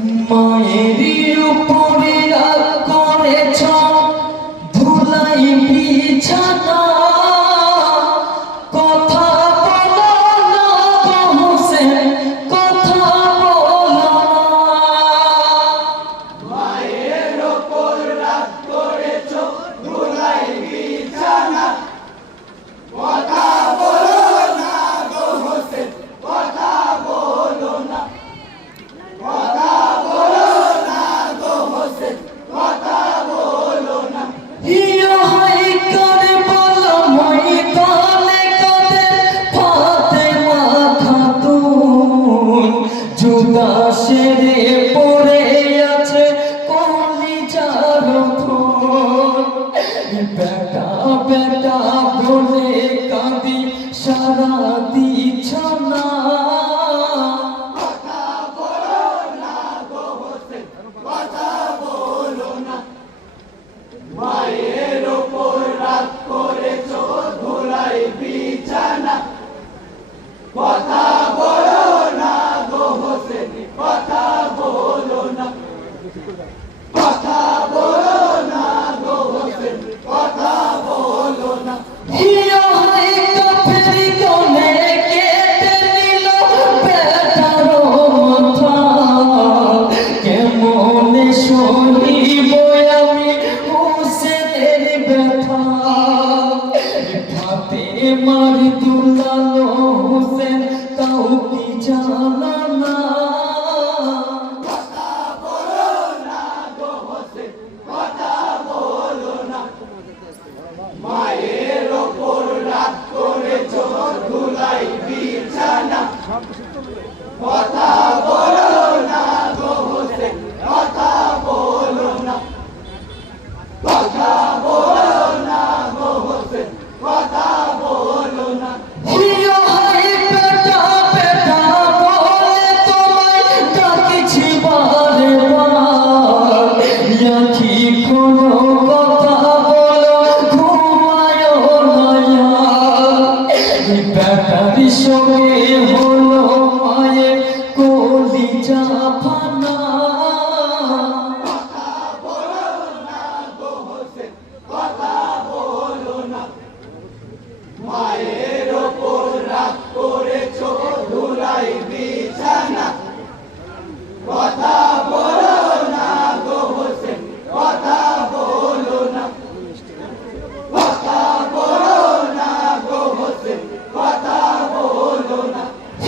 মায়েরই উপরে রাগ করেছ ধুলাই বিছানা কথা বলো না গো হোসেন কথা বলো না মায়ের উপর রাগ করেছ ধুলাই বিছানা কথা বলো না গো হোসেন কথা বলো না কথা বলো না গো হোসেন কথা বলো না ইয়া হাই করে বলো ময়দানে কাঁদে ফাতেমা খাতুন জুদা সেরে পড়ে আছে কলিজার খুন বেটা বেটা বলে কাঁদি সারা দিছ না কথা বলো না গো হোসেন কথা বলো না মায়ের উপর রাগ করেছ ধুলাই বিছানা কথা বলো না গো হোসেন কথা বলো না কথা বলো না গো হোসেন কথা বলো না ইয়া হাই কাফেরি কোনে কেটে নিল বেটার মাথা কেমনে সহিব আমি হোসেনের ব্যথা ফাতেমার দুলালো হোসেন তাও কি জানা না কথা বলো না গো হোসেন কথা বলো না মায়ের ওপর রাগ করেছ ধুলাই বিছানা কথা বলো না গো হোসেন কথা বলো না কথা বলো না গো হোসেন কথা বলো না ইয়া হাই বেটা বেটা বলে তোমায় ডাকিছি বারে বার ইয়াকি কোনো কথা বলো ঘুমায় না বেটার সঙ্গে হলো মায়ের কলিজা ফানা কথা বলো না গো হোসেন কথা বলো না মায়ের ওপর রাগ করেছ ধুলাই বিছানা কথা বলো না গো হোসেন কথা বলো না কথা বলো না গো হোসেন কথা বলো না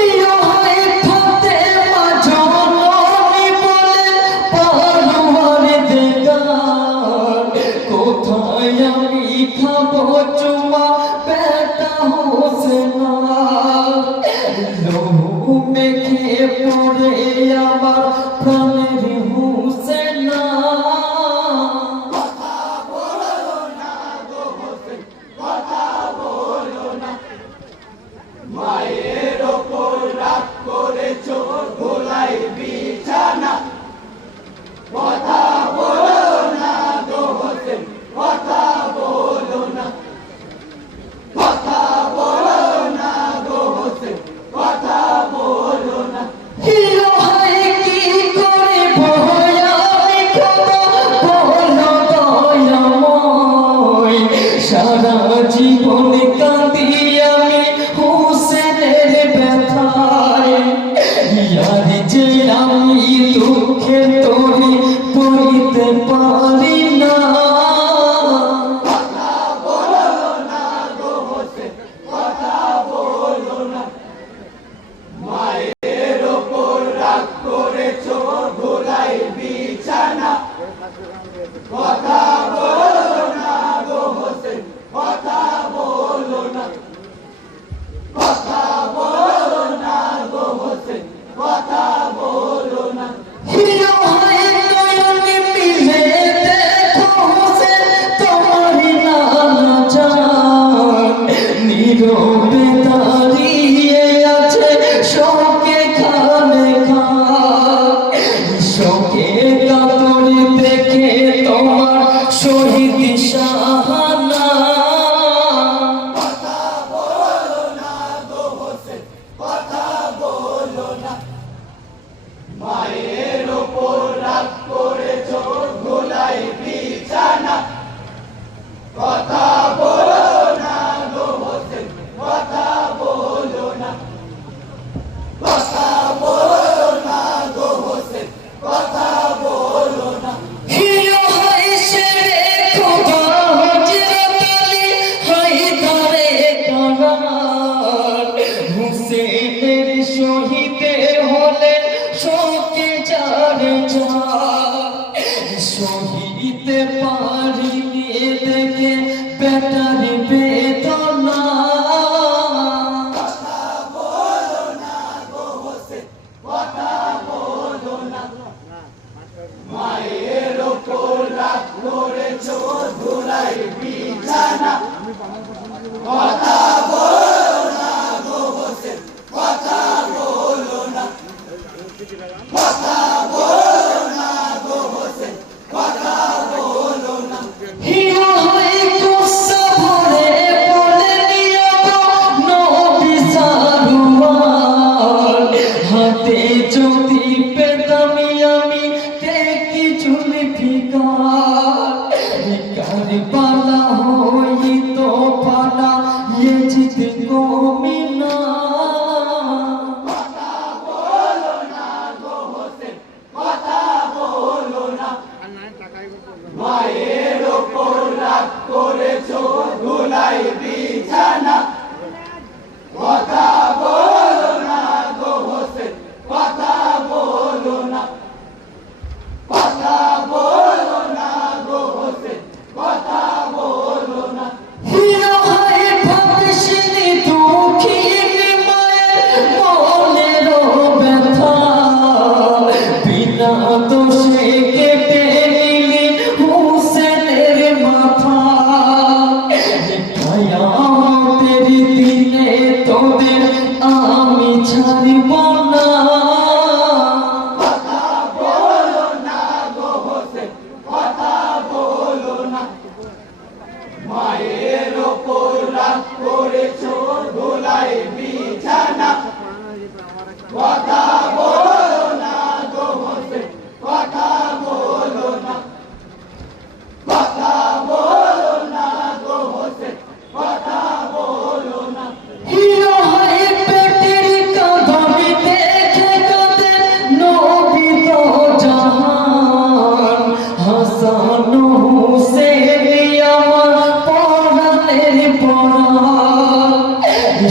ইয়া হাই ফাতেমা জননী বলে পারওয়ার দেগার কোথায় আমি খাবো চুমা বেটা হোসেনা লহু মেখে পড়ে আমার প্রাণের হোসেনা কথা বলো না গো হোসেন কথা বলো না মায়ের ওপর রাগ করেছ ধুলাই বিছানা কথা বলো না গো হোসেন কথা বলো না কথা বলো না গো হোসেন কথা বলো না ইয়া হাই কি করে ভয়ামি খাবো বলো দয়াময় সারা জীবন কাঁদি আমি হোসেনের ব্যথায় ইয়ার যে আমি দুঃখে তোরে বইতে পারি না কথা বলো না গো হোসেন কথা বলো না মায়ের ওপর রাগ করেছ ধুলাই বিছানা কথা বলো না গো হোসেন কথা বলো না কথা বলো না গো হোসেন কথা বলো না ইয়া হাই নয়ন মিলে দেখো হোসেন তোমারি নানা জান নীরবে দাঁড়িয়ে আছে শোকে খানে খান শোকে কাতর দেখে তোমার শহীদ শাহানা কথা বলো না গো হোসেন কথা বলো না মায়ের ওপর যায় সহিতে পারিনি দেখে বেটার বেদনা মায়ের ওপর রাগ করেছো ধুলাই বিছানা কথা বলো না গো হোসেন কথা বলো না কথা বলো না গো হোসেন কথা বলো না হিরো হয়ে গুচ্ছা ভরে বলে নিও নবী সারওয়ার হাতে যদি পেতামি আমি দেখি চুলি ফিকার কারবালা হইতো পালা ইয়েজিদ কমিনা কথা বলো না গো হোসেন কথা বলো না মায়ের ওপর রাগ করেছো ধুলাই বিছানা কথা বলো না গো হোসেন কথা বলো না কথা বলো না গো হোসেন কথা বলো না হিরো হয়ে ভাবছিনি দুঃখী মায়ের মনের ব্যথা বিনা দোষে কেটে নিলি হুসেনের মাথা কিয়ামতের দিনে তোদের আমি ছাড়ব না কথা বলো না গো হোসেন কথা বলো না মায়ের ওপর রাগ করেছো ধুলাই বিছানা কথা বলো না গো হোসেন কথা বলো না কথা বলো না গো হোসেন কথা বলো না হিরো হয়ে পেটের কাঁধে দেখে কাঁদে নবী তো জাহান হাসান হুসেন আমার পরাণের পরাণ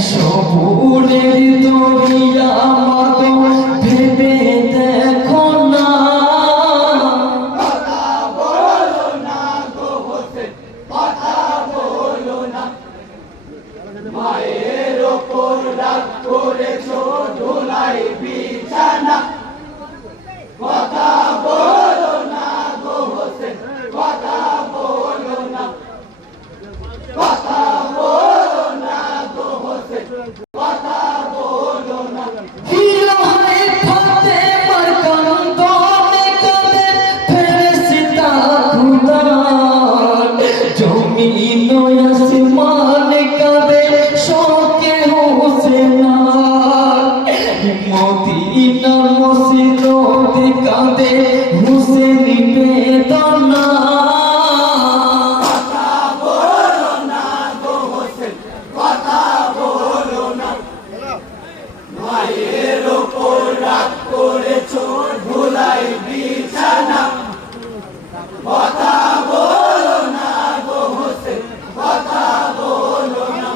সবুরের দরিয়া মাগো ভেবে দেখো না কথা বলো না গো হোসেন কথা বলো না মায়ের ওপর রাগ করেছো ধুলাই বিছানা কথা বলো না গো হোসেন কথা বলো না কথা বলো না গো হোসেন কথা বলো না হিরো হয়ে ফাতেমার কান্দনে কাঁদে ফেরেশতা খুদার জমিন ও আসমান কাঁদে শোকে হুসেনার মদিনার মসজিদে কাঁদে হুসেন বেদনা কথা বলো না গো হোসেন কথা বলো না মায়ের ওপর রাগ করেছো ধুলাই বিছানা কথা বলো না গো হোসেন কথা বলো না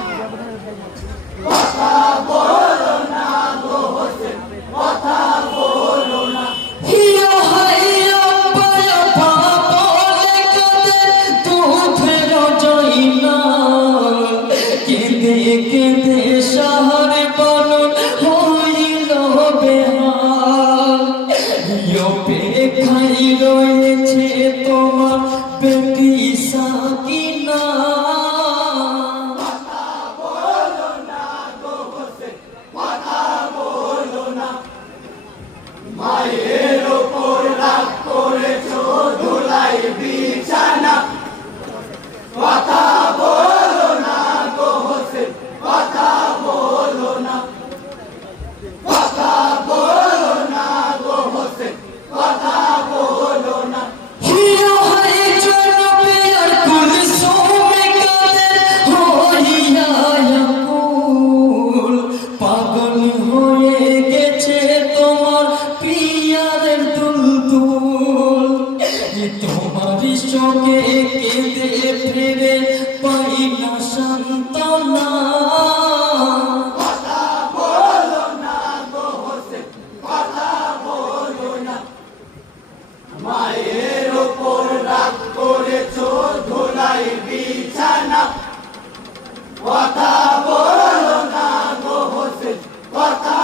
কথা বলো না গো হোসেন কথা বলো না হিরো হইয়া পায়া বলে কাঁদে দুধের জইনা কেঁদে কেঁদে শহর বনন হইল বেহাল অপেক্ষায় রয়েছে তোমার বেটি সাকিনা কথা বলো না গো হোসেন কথা বলো না মায়ের ওপর রাগ করেছো ধুলাই বিছানা কথা বলো না গো হোসেন কথা বলো না কথা বলো না গো হোসেন কথা বলো না হিরো হয়ে জনপ্রিয় আর কুল কথা